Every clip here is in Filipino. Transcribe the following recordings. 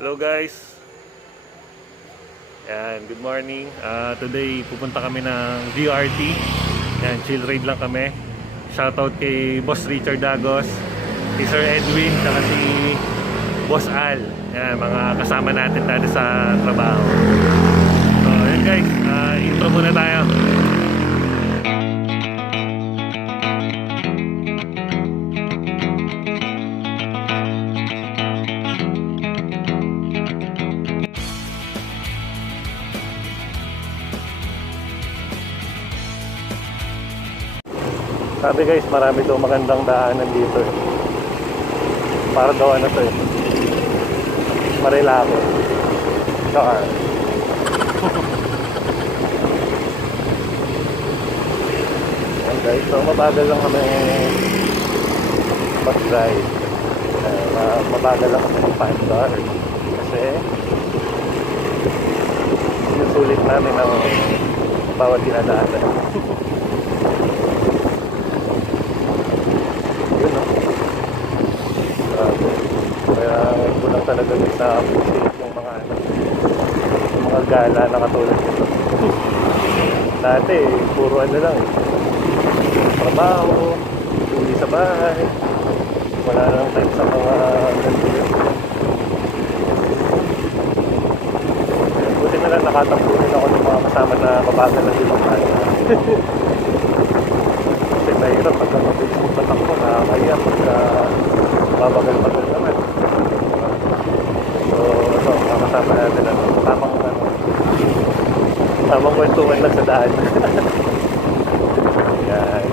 Hello guys. Yan, good morning. Today pupunta kami ng VRT. Yan, chill ride lang kami. Shoutout kay Boss Richard Dagos, kay Sir Edwin, saka si Boss Al. Yan, mga kasama natin dati sa trabaho. So, yan guys, intro muna tayo. Sabi guys, marami daw magandang daanan dito eh. Para daw ano to eh, Marilaki. Saka yan guys, so mabagal lang kami mag-drive. Mabagal lang kami ng 5 hours. Kasi yung sulit namin ng bawat dinadaanan. Yun, no? Kaya ngayon ko lang talaga na-appreciate yung mga yung mga gala na katulad nito. Dati, puro ano lang eh. Trabaho, uwi sa bahay, wala nang time sa mga ganito. Buti na lang nakatampunin ako ng mga kasama na mabagal na silang kaya. Kasi mahirap pagka mabilis mong patakbo, nakakaya pagka mabagal-bagal naman. So, ito, makakasama natin tamang kwentuhan lang sa daan. Yan.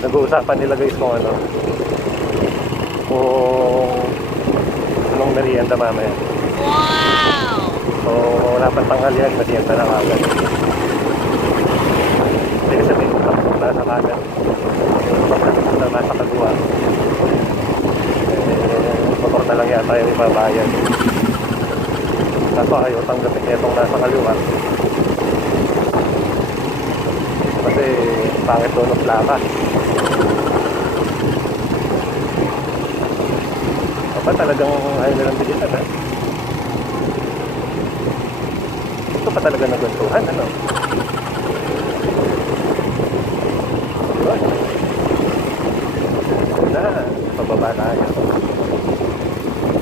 Pinag-uusapan nila guys kung ano, kung anong merienda mamaya. Wow! So wala pang tanghalian, merienda na kagad. Hindi sabihin ko kung nasa kagad, nasa kagwa, motor na lang yata yung ibabayan. Kaso ayaw tanggapin niya itong nasa kaliwa kasi pangit doon ng plaka. Ba talagang ayaw nilang bilisan ha? Ito pa talaga naguntuhan, ano? Diba? Na, pababa tayo.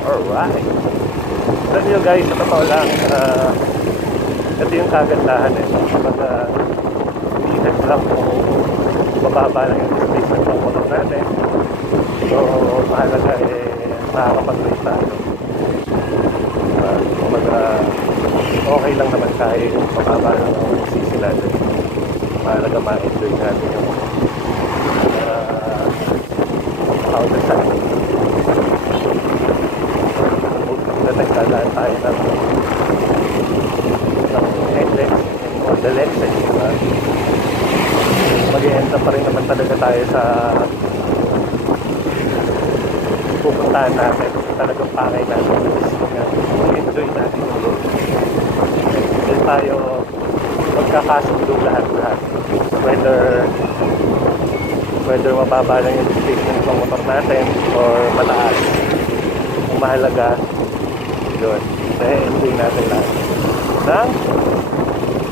Alright. Alam nyo guys, sa totoo lang, ito yung kagandahan eh. Kapag lihat lang kung mababa lang yung displacement ng motor natin. So, mahalaga eh, nakakapag-rate tayo. Okay lang naman kahit mababa lang ang sisi natin. Mahalaga ma-enjoy natin yung counter-side. Nagkadaan tayo ng NLEX or the Lexus, diba? Mag-i-end up pa rin naman talaga tayo sa pupuntahan natin. Talagang pakay natin. Mag-enjoy natin yung road. Hindi tayo magkakasundo lahat-lahat. Whether mababa lang yung displacement ng motor natin or mataas. Ang mahalaga yun. Enjoy natin lahat. Ng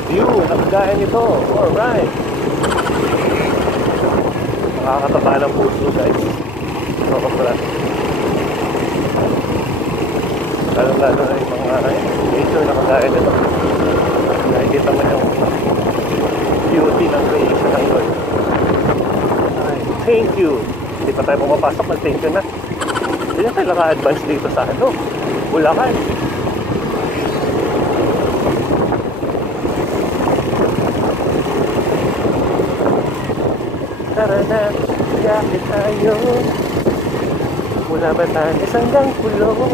view, nakagaya nito. Alright. Nakakataba ng puso guys. Sobra. Lalo na yung mga nature na kagaya nito. Nakikita mo yung beauty ng creation ng Lord. Ay, thank you. Hindi pa tayo pumapasok, mag-thank you na. Hindi na tayo naka-advance dito sa ano, Bulacan. Tara na, yakit tayo. Mula Batanes hanggang Kulong.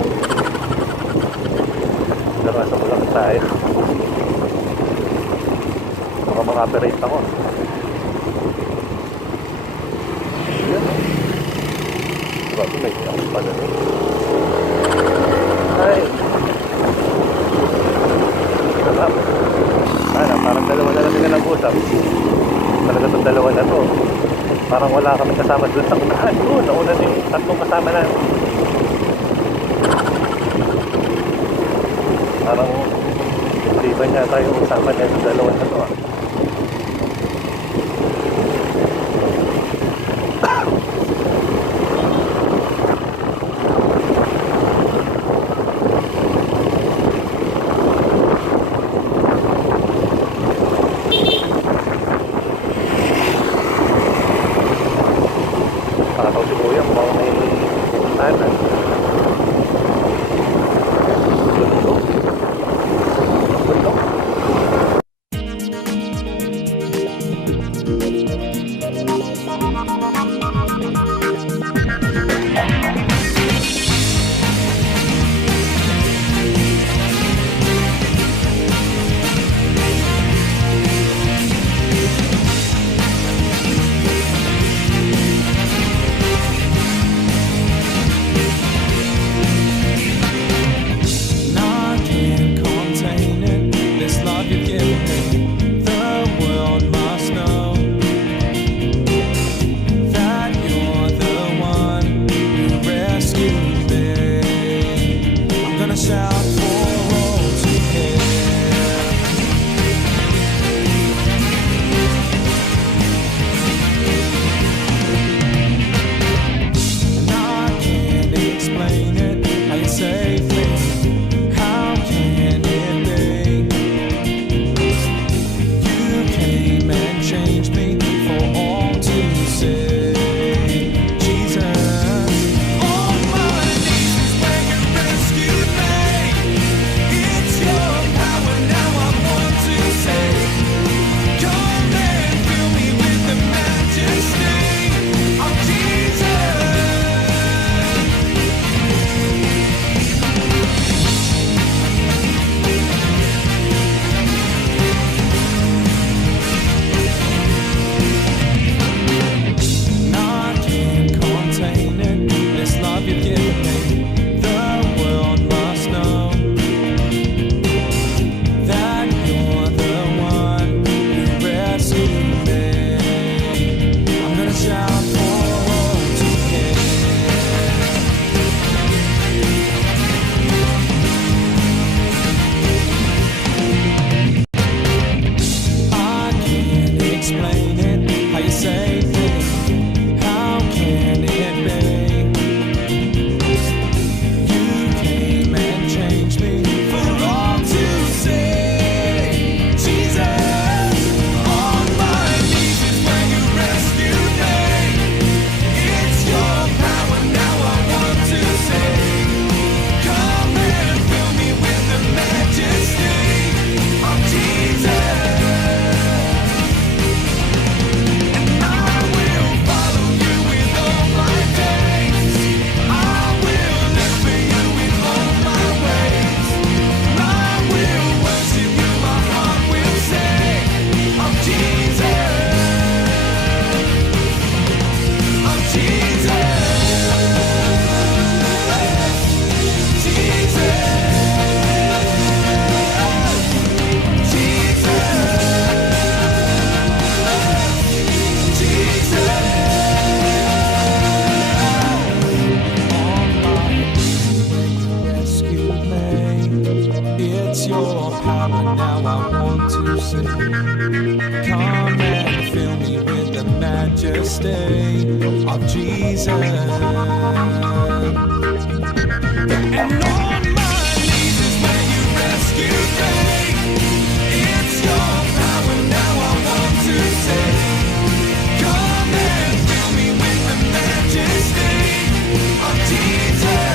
Nasa Bulacan tayo. Baka maka-operate ako. Ayan, oh. Bago may tapos pa na rin. Ay! Sarap. Sana, parang dalawa na lang sila nag-usap. Talaga itong dalawa na to. Parang wala kami kasama doon sa unahan. Doon, nauna na yung tatlong kasama na. Parang hindi ba niya tayo usama na yung dalawa na to, ah. Pakataw si Kuya, mukhang may tanan. Bundok. Bundok. majesty of Jesus. And on my knees is where you rescued me. It's your power now I want to say. Come and fill me with the majesty of Jesus.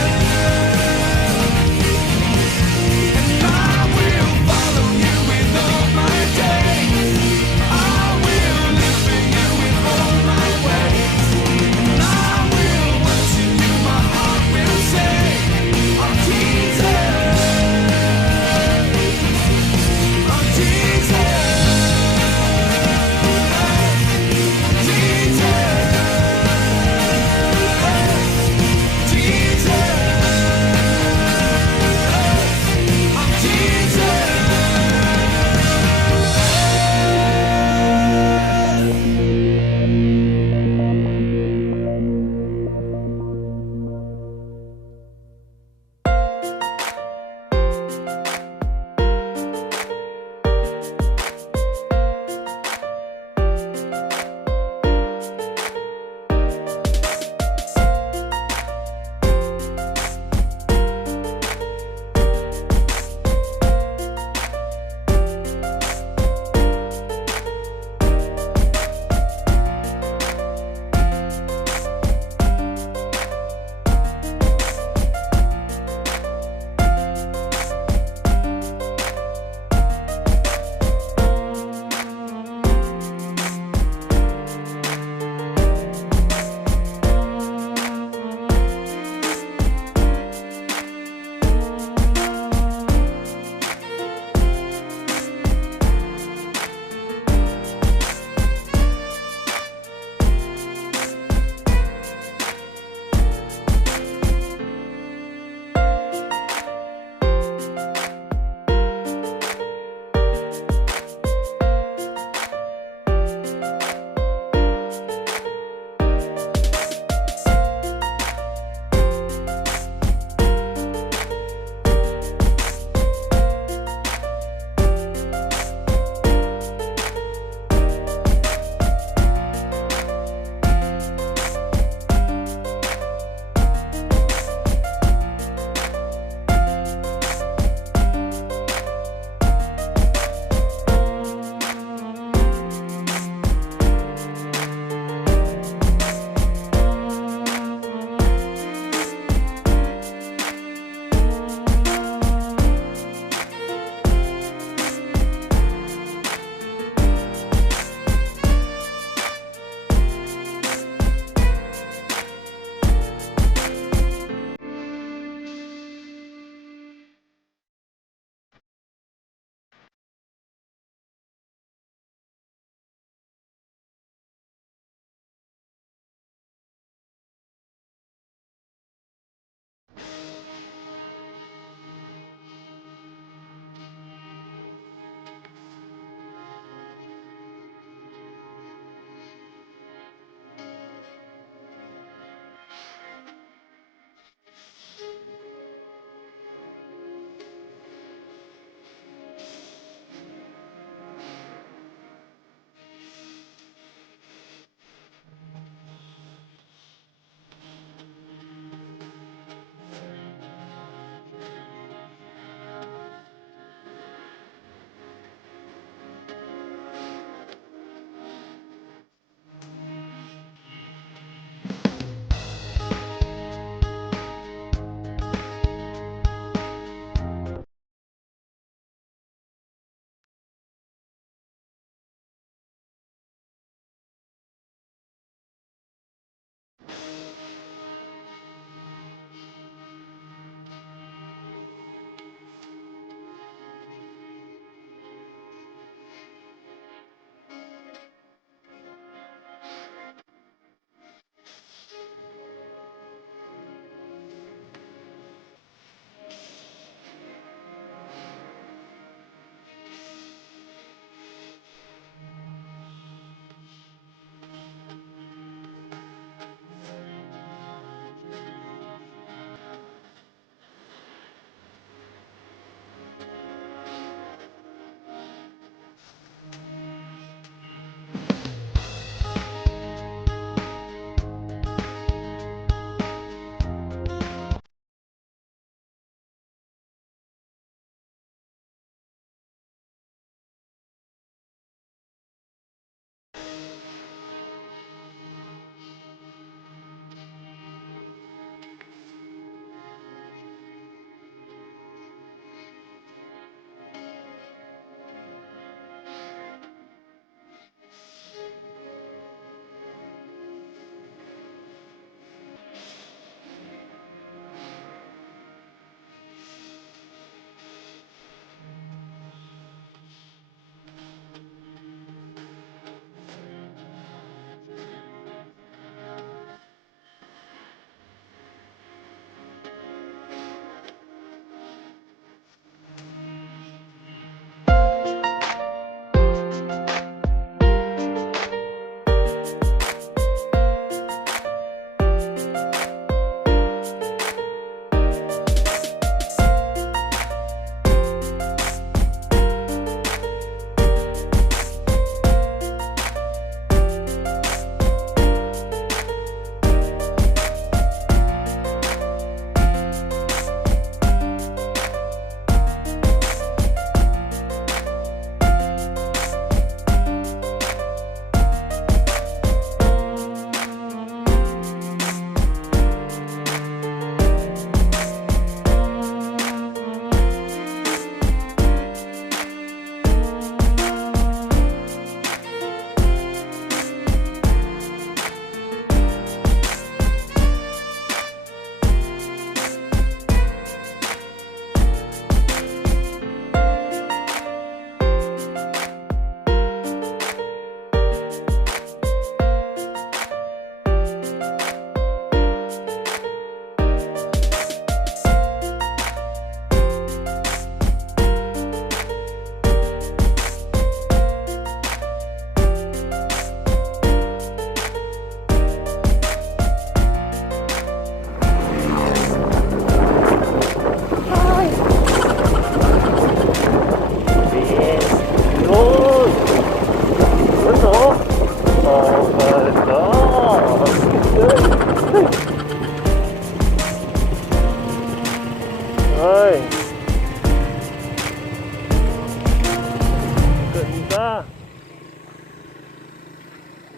And I will follow you with all my days. I will live for you in all my ways. And I will worship you, my heart will say, of Jesus.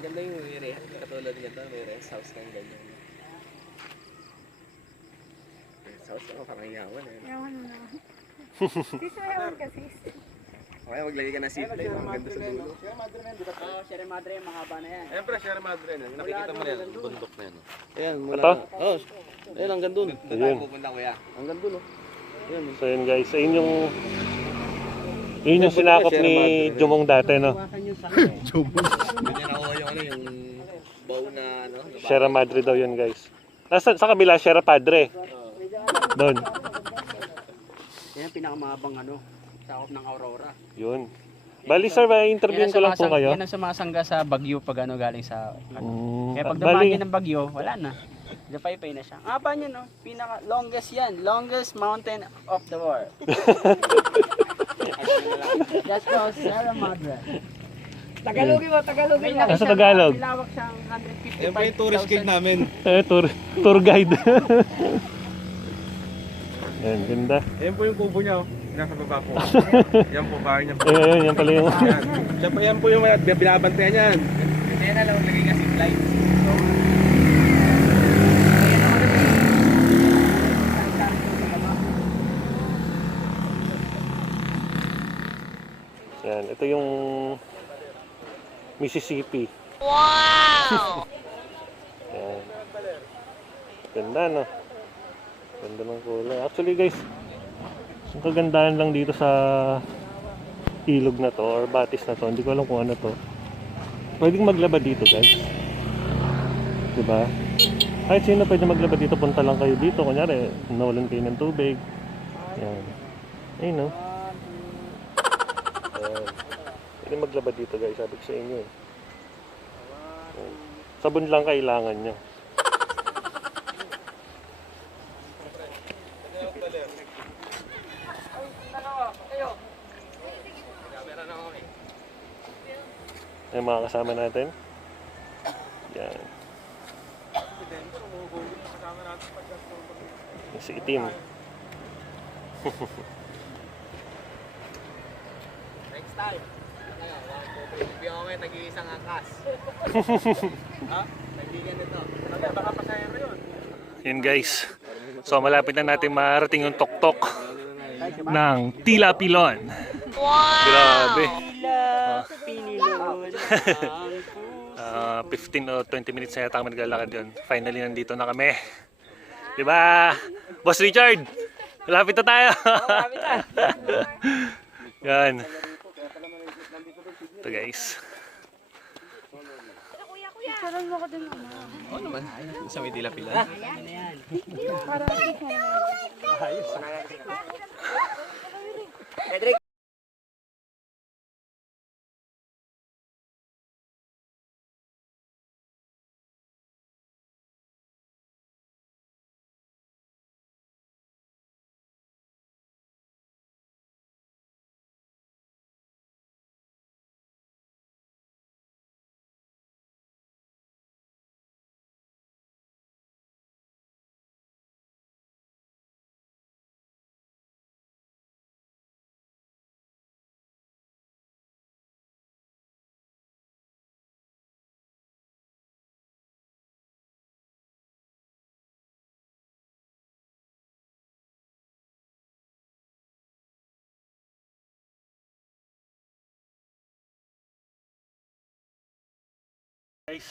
Maganda yung katulad nito, may rest house ng ganyan. Rest house ako, pangayawan eh. Yawan mo na. Sis, mayawan ka, sis. Okay, maglagay ka ng seatplate, maganda sa dulo. Oo, Sierra Madre, mahaba na yan. Siyempre, Sierra Madre na. Nakikita mo na yan, bundok na yan. Ayan, mula. Ito? Oo, ayan, hanggang dun. Doon tayo Ayun. pupunta, kuya. Hanggang dun, oh. Ayan, So yun guys, ayun yung sinakop ni Jumong dati, no? ganyan ako yung ano, yung bow na, ano. na Sierra Madre daw yun guys. Sa kabila, Sierra Padre. Doon. Yan ang pinakamahabang sakop ng Aurora. Yun. Bali sir, interviewin ko lang po kayo. Yan ang sumasangga sa Bagyo pag galing sa Kaya pag Bali, dumaan ng Bagyo, wala na. Napaypay na siya. Ang haba niya, no? Pinaka longest yan. Longest mountain of the world. That's called Sierra Madre. Tagalogin mo, Tagalogin mo. Nasa Tagalog. May lawak siyang 155,000. Ayan pa yung tourist guide namin. Tour guide. Ayan, ganda. Ayan po yung kubo niya, oh. Nasa baba po. Yan po, bahay niya po. Ayan, yan pala yung... Yan. Yan po yung binabantayan yan. Hindi na lang lagay nga zipline. Yan, ito yung Mississippi. Wow! Yan. Ganda, no? Ganda ng kulay. Actually guys, yung kagandahan lang dito sa ilog na to or batis na to, hindi ko alam kung ano to. Pwedeng maglaba dito guys. Diba? Kahit sino pwede maglaba dito, punta lang kayo dito. Kunyari, nawalan kayo ng tubig. Yan. Ayun, no? Yan. Pwede maglaba dito guys, sabi ko sa inyo eh. Yan. Sabon lang kailangan nyo. Yung mga kasama natin. Yan. Yung si Itim. Next time. Bibigyan ko kayo tag-iisang angkas. Ha? Nagbigan nito. Baka pasayang yun. Yun guys. So malapit na natin marating yung tuktok ng Tila Pilon. Wow! Grabe. Pinilon 15 o 20 minutes na yata kami naglalakad yun. Finally nandito na kami. Diba? Boss Richard! Malapit na tayo! Yan. Ito guys. Parang mo ko din naman. Oo naman. Sa may tila pila. Parang Cedric, Guys,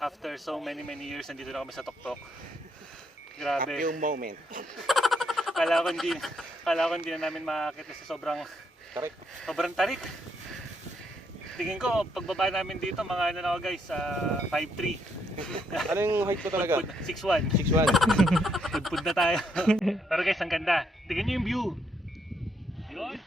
after so many years, nandito na kami sa Tuktok. Grabe. Yung moment. Kala ko hindi na namin makakita kasi sobrang tarik. Tingin ko, pagbaba namin dito, mga ano na ako guys, 5'3". Ano yung height ko talaga? 6'1". 6'1". Pudpud na tayo. Pero guys, ang ganda. Tingnan nyo yung view. Yun.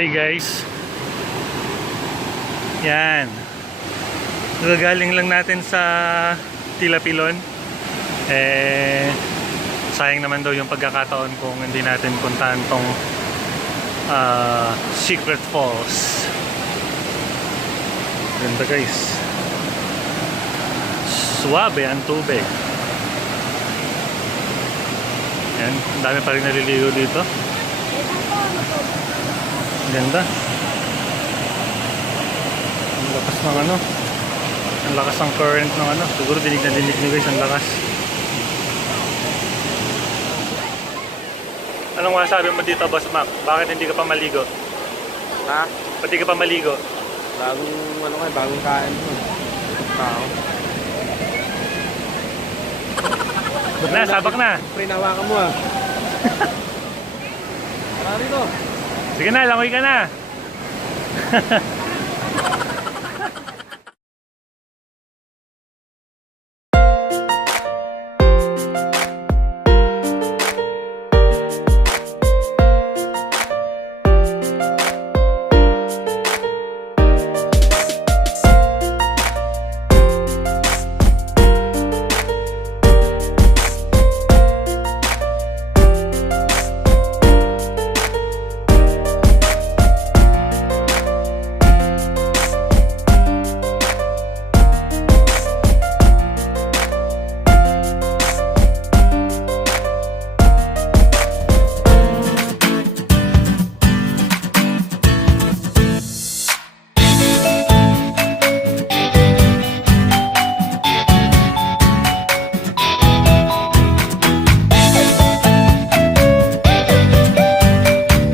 Hey guys. Yan. Gagaling lang natin sa Tilapilon. Sayang naman daw yung pagkakataon kung hindi natin puntahan tong Secret Falls. Ganda guys. Suwabe ang tubig. Yan, ang dami pa rin naliligo dito. Ganda. Ang lakas ng ano. Ang lakas ng current ng ano. Siguro dinig na dinig nyo guys, ang lakas. Anong masasabi mo dito, Boss Mac? Bakit hindi ka pa maligo? Ha? Ba't di ka pa maligo? Bagong kain mo. Tao. Na, sabak na. Pre, nawakan mo ah. Tara rito. Sige na, langoy ka na.